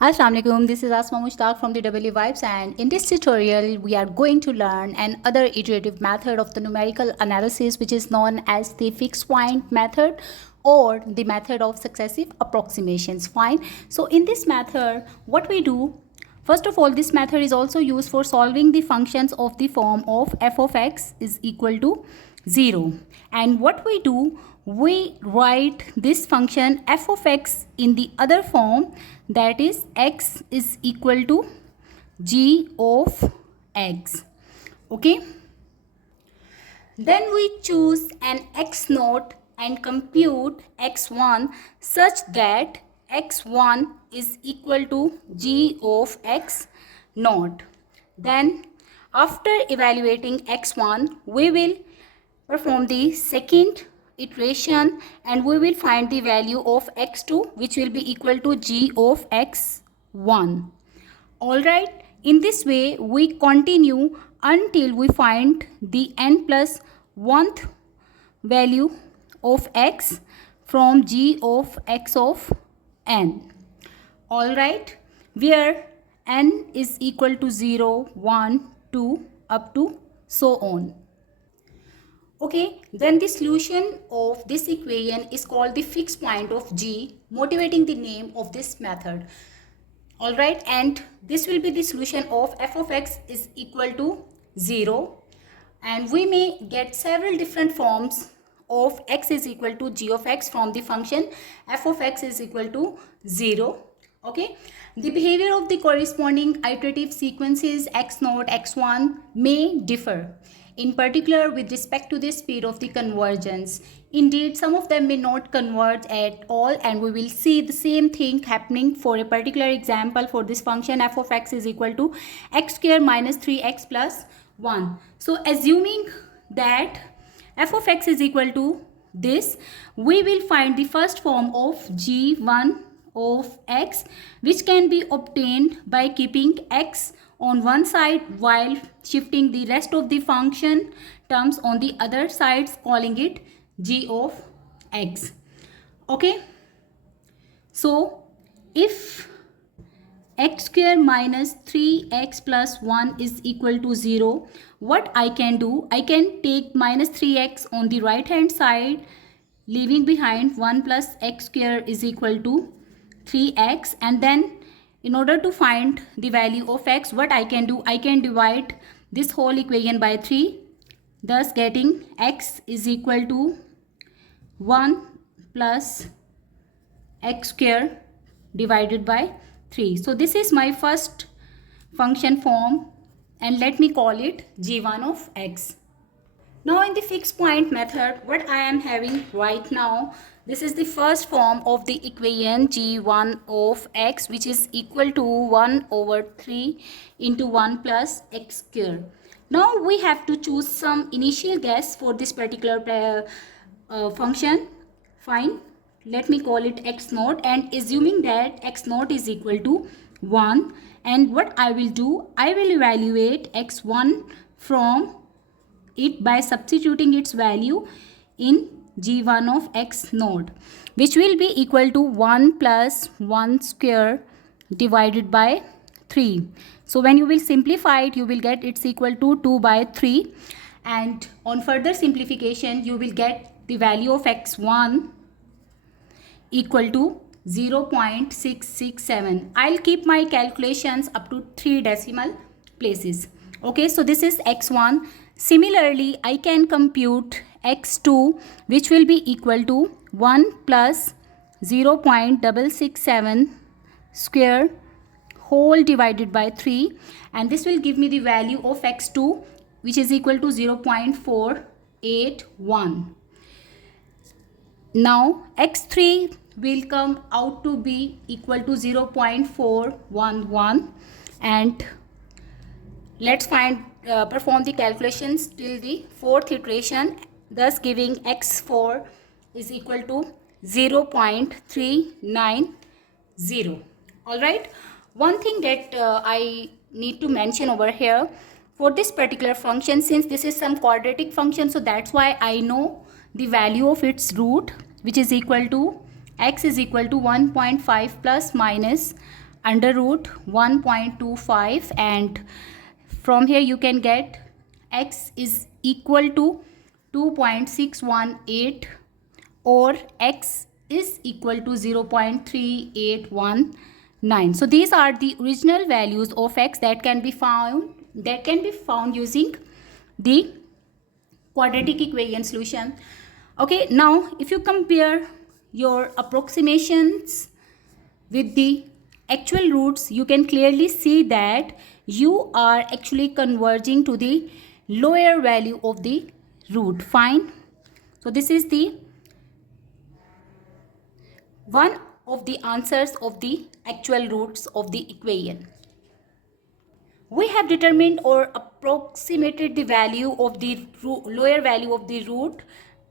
Assalamualaikum, this is Asma Mushtaq from the W Vibes, and in this tutorial we are going to learn another iterative method of the numerical analysis, which is known as the fixed point method or the method of successive approximations. Fine. So in this method, what we do, first of all, this method is also used for solving the functions of the form of f of x is equal to 0. And what we do, we write this function f of x in the other form, that is x is equal to g of x. Okay. Then we choose an x naught and compute x1 such that x1 is equal to g of x naught. Then after evaluating x1, we will perform the second iteration and we will find the value of x2, which will be equal to g of x1. Alright, in this way we continue until we find the n plus 1th value of x from g of x of n. Alright, where n is equal to 0, 1, 2 up to so on. Okay, then the solution of this equation is called the fixed point of g, motivating the name of this method. Alright, and this will be the solution of f of x is equal to 0, and we may get several different forms of x is equal to g of x from the function f of x is equal to 0. Okay, the behavior of the corresponding iterative sequences x0, x1 may differ, in particular with respect to the speed of the convergence. Indeed, some of them may not converge at all, and we will see the same thing happening for a particular example for this function f of x is equal to x square minus 3x plus 1. So assuming that f of x is equal to this, we will find the first form of g1 of x, which can be obtained by keeping x on one side while shifting the rest of the function terms on the other sides, calling it g of x. Okay, so if x square minus 3x plus 1 is equal to 0, what I can do, I can take minus 3x on the right hand side, leaving behind 1 plus x square is equal to 3x, and then in order to find the value of x, what I can do, I can divide this whole equation by 3, thus getting x is equal to 1 plus x square divided by 3. So this is my first function form, and let me call it g1 of x. Now in the fixed point method, what I am having right now, this is the first form of the equation g1 of x, which is equal to 1 over 3 into 1 plus x square. Now we have to choose some initial guess for this particular function. Fine, let me call it x naught, and assuming that x naught is equal to 1, and what I will do, I will evaluate x1 from it by substituting its value in g1 of x naught, which will be equal to 1 plus 1 square divided by 3. So when you will simplify it, you will get it's equal to 2 by 3, and on further simplification you will get the value of x1 equal to 0.667. I'll keep my calculations up to 3 decimal places. Okay, so this is x1. Similarly, I can compute x2, which will be equal to 1 plus 0.667 square whole divided by 3, and this will give me the value of x2, which is equal to 0.481. Now x3 will come out to be equal to 0.411, and let's perform the calculations till the fourth iteration, thus giving x4 is equal to 0.390. Alright, one thing that I need to mention over here, for this particular function, since this is some quadratic function, so that's why I know the value of its root, which is equal to x is equal to 1.5 plus minus under root 1.25, and from here you can get x is equal to 2.618 or x is equal to 0.3819. So these are the original values of x that can be found using the quadratic equation solution. Okay, now if you compare your approximations with the actual roots, you can clearly see that you are actually converging to the lower value of the root. Fine. So this is the one of the answers of the actual roots of the equation. We have determined or approximated the value of the lower value of the root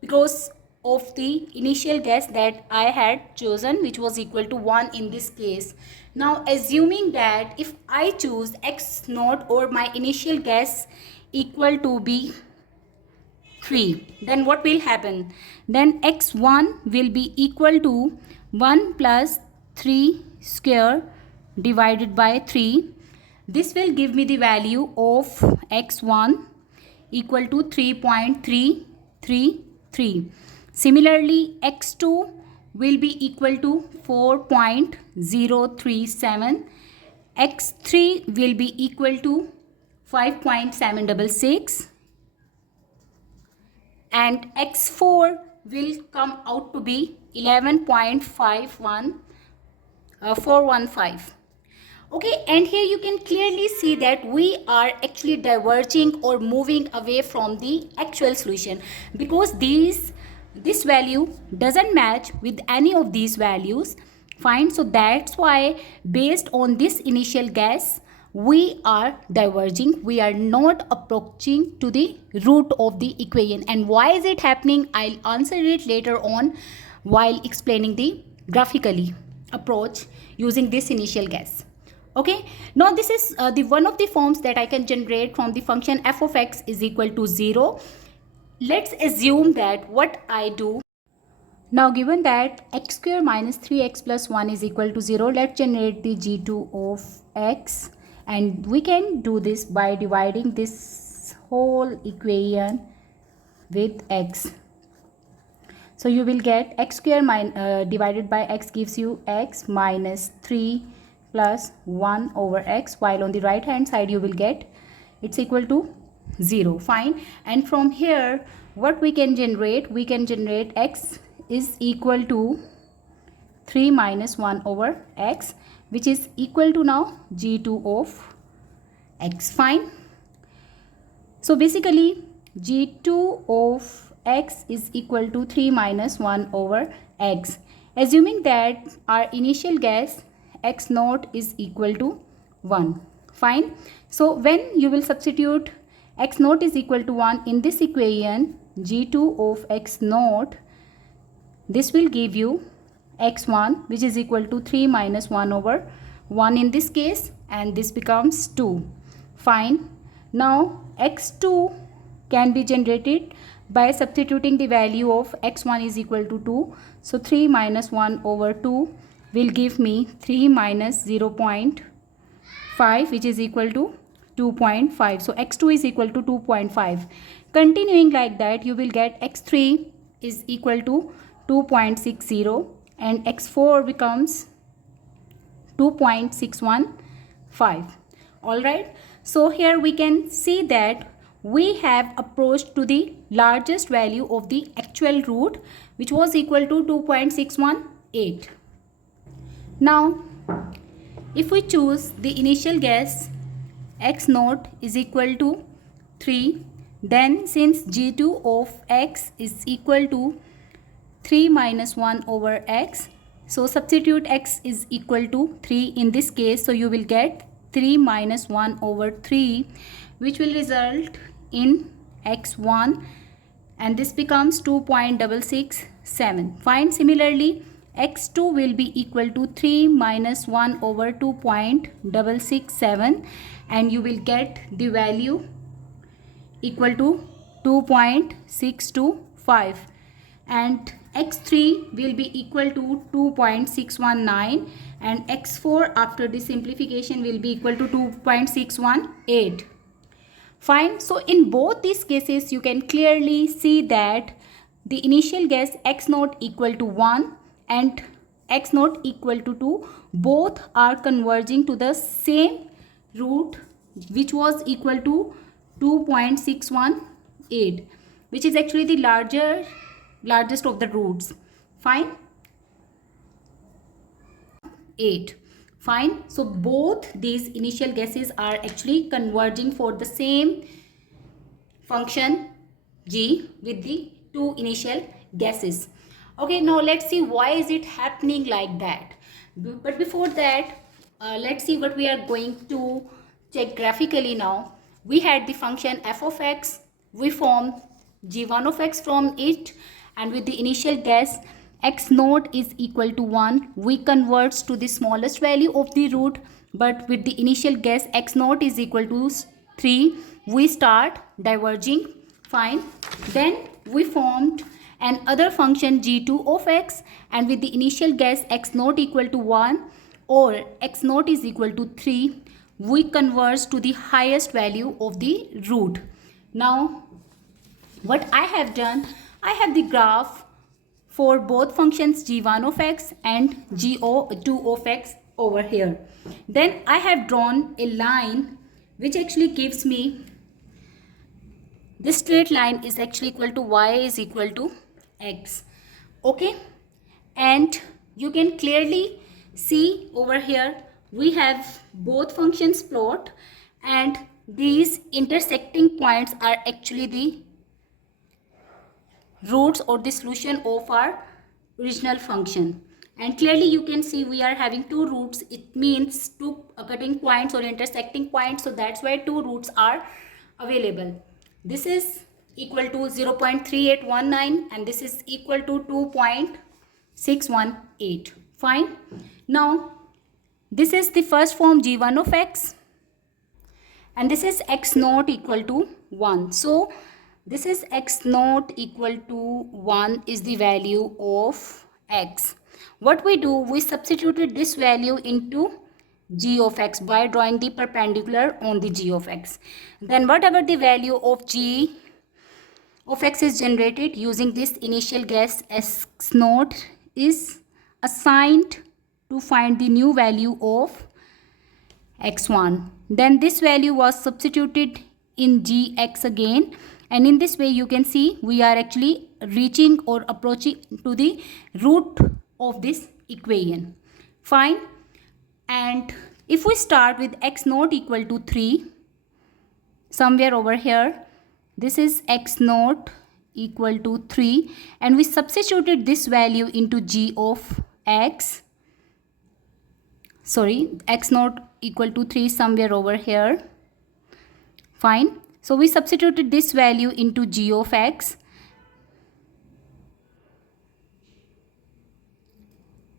because of the initial guess that I had chosen, which was equal to 1 in this case. Now assuming that if I choose x naught or my initial guess equal to be 3, then what will happen? Then x1 will be equal to 1 plus 3 square divided by 3. This will give me the value of x1 equal to 3.333. Similarly, x2 will be equal to 4.037. x3 will be equal to 5.766. And x4 will come out to be 11.415. Okay, and here you can clearly see that we are actually diverging or moving away from the actual solution because this value doesn't match with any of these values. Fine, so that's why based on this initial guess we are diverging, we are not approaching to the root of the equation. And why is it happening? I'll answer it later on while explaining the graphically approach using this initial guess. Okay, now this is the one of the forms that I can generate from the function f of x is equal to 0. Let's assume that what I do now, given that x square minus 3x plus 1 is equal to 0, let's generate the g2 of x, and we can do this by dividing this whole equation with x. So you will get x square divided by x gives you x minus 3 plus 1 over x, while on the right hand side you will get it's equal to 0. Fine. And from here what we can generate? We can generate x is equal to 3 minus 1 over x, which is equal to now g2 of x. Fine. So basically g2 of x is equal to 3 minus 1 over x. Assuming that our initial guess x naught is equal to 1. Fine. So when you will substitute x naught is equal to 1 in this equation, g2 of x naught, this will give you x1, which is equal to 3 minus 1 over 1 in this case, and this becomes 2. Fine. Now x2 can be generated by substituting the value of x1 is equal to 2. So 3 minus 1 over 2 will give me 3 minus 0.5, which is equal to 2.5. So x2 is equal to 2.5. Continuing like that, you will get x3 is equal to 2.60 and x4 becomes 2.615. All right. So here we can see that we have approached to the largest value of the actual root, which was equal to 2.618. Now, if we choose the initial guess x naught is equal to 3, then since g2 of x is equal to 3 minus 1 over x, so substitute x is equal to 3 in this case, so you will get 3 minus 1 over 3, which will result in x1, and this becomes 2.667. Fine. Similarly, x2 will be equal to 3 minus 1 over 2.667, and you will get the value equal to 2.625. And x3 will be equal to 2.619 and x4 after the simplification will be equal to 2.618. Fine. So in both these cases you can clearly see that the initial guess x naught equal to 1 and x naught equal to 2 both are converging to the same root, which was equal to 2.618, which is actually the largest of the roots. Fine. 8. Fine. So both these initial guesses are actually converging for the same function g with the two initial guesses. Okay, now let's see why is it happening like that. But before that, let's see what we are going to check graphically now. We had the function f of x. We formed g1 of x from it, and with the initial guess x naught is equal to 1, we converge to the smallest value of the root, but with the initial guess x naught is equal to 3, we start diverging. Fine. Then we formed an other function g2 of x, and with the initial guess x naught equal to 1 or x naught is equal to 3, we converge to the highest value of the root. Now what I have done, I have the graph for both functions g1 of x and g2 of x over here. Then I have drawn a line which actually gives me this straight line is actually equal to y is equal to x. Okay, and you can clearly see over here we have both functions plot, and these intersecting points are actually the roots or the solution of our original function. And clearly you can see we are having two roots. It means two cutting points or intersecting points, so that's why two roots are available. This is equal to 0.3819 and this is equal to 2.618. Fine. Now this is the first form g1 of x, and this is x naught equal to 1. So this is x naught equal to 1 is the value of x. What we do, we substituted this value into g of x by drawing the perpendicular on the g of x. Then whatever the value of g of x is generated using this initial guess, x naught is assigned to find the new value of x1. Then this value was substituted in gx again, and in this way you can see we are actually reaching or approaching to the root of this equation. Fine. And if we start with x naught equal to 3 somewhere over here, this is x naught equal to 3, and we substituted this value into g of x. Sorry, x naught equal to 3 somewhere over here. Fine. So we substituted this value into g of x.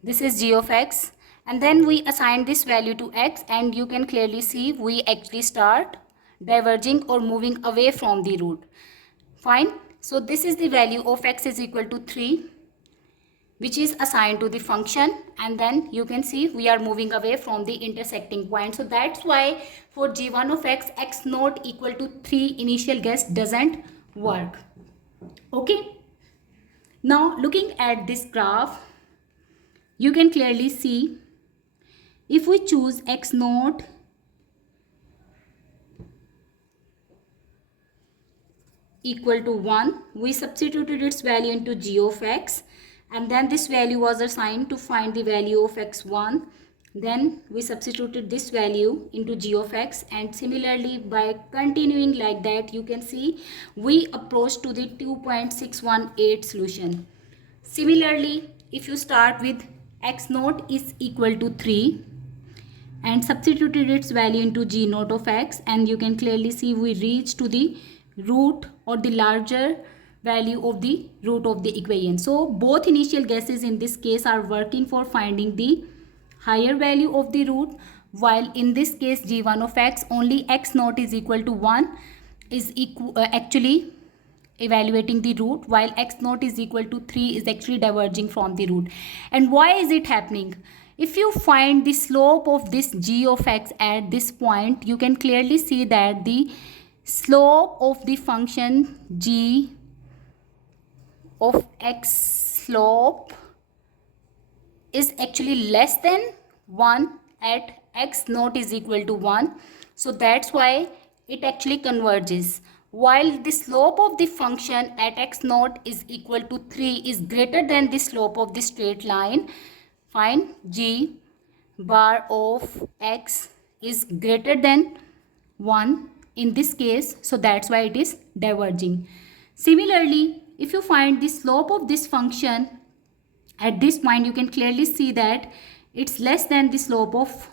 This is g of x, and then we assign this value to x, and you can clearly see we actually start diverging or moving away from the root. Fine. So this is the value of x is equal to 3, which is assigned to the function, and then you can see we are moving away from the intersecting point. So that's why for g1 of x, x naught equal to 3 initial guess doesn't work. Okay. Now looking at this graph, you can clearly see if we choose x naught equal to 1, we substituted its value into g of x, and then this value was assigned to find the value of x1. Then we substituted this value into g of x, and similarly by continuing like that you can see we approach to the 2.618 solution. Similarly, if you start with x naught is equal to 3 and substituted its value into g naught of x, and you can clearly see we reach to the root or the larger value of the root of the equation. So both initial guesses in this case are working for finding the higher value of the root, while in this case g1 of x only x naught is equal to 1 is actually evaluating the root, while x naught is equal to 3 is actually diverging from the root. And why is it happening? If you find the slope of this g of x at this point, you can clearly see that the slope of the function g of x slope is actually less than 1 at x naught is equal to 1. So that's why it actually converges. While the slope of the function at x naught is equal to 3 is greater than the slope of the straight line, find g bar of x is greater than 1 in this case, so that's why it is diverging. Similarly, if you find the slope of this function at this point, you can clearly see that it's less than the slope of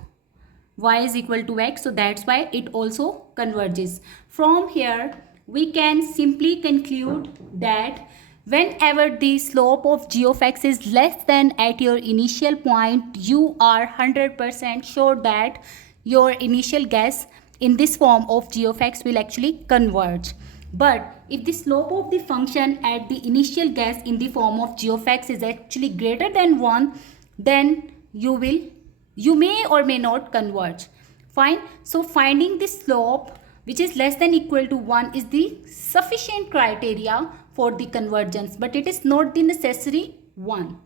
y is equal to x, so that's why it also converges. From here, we can simply conclude that whenever the slope of g of x is less than at your initial point, you are 100% sure that your initial guess in this form of g of x will actually converge. But if the slope of the function at the initial guess in the form of g of x is actually greater than 1, then you may or may not converge. Fine. So finding the slope which is less than equal to 1 is the sufficient criteria for the convergence, but it is not the necessary one.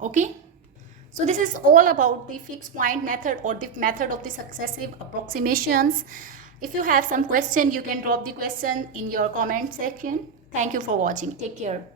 Okay. So this is all about the fixed point method or the method of the successive approximations. If you have some question, you can drop the question in your comment section. Thank you for watching. Take care.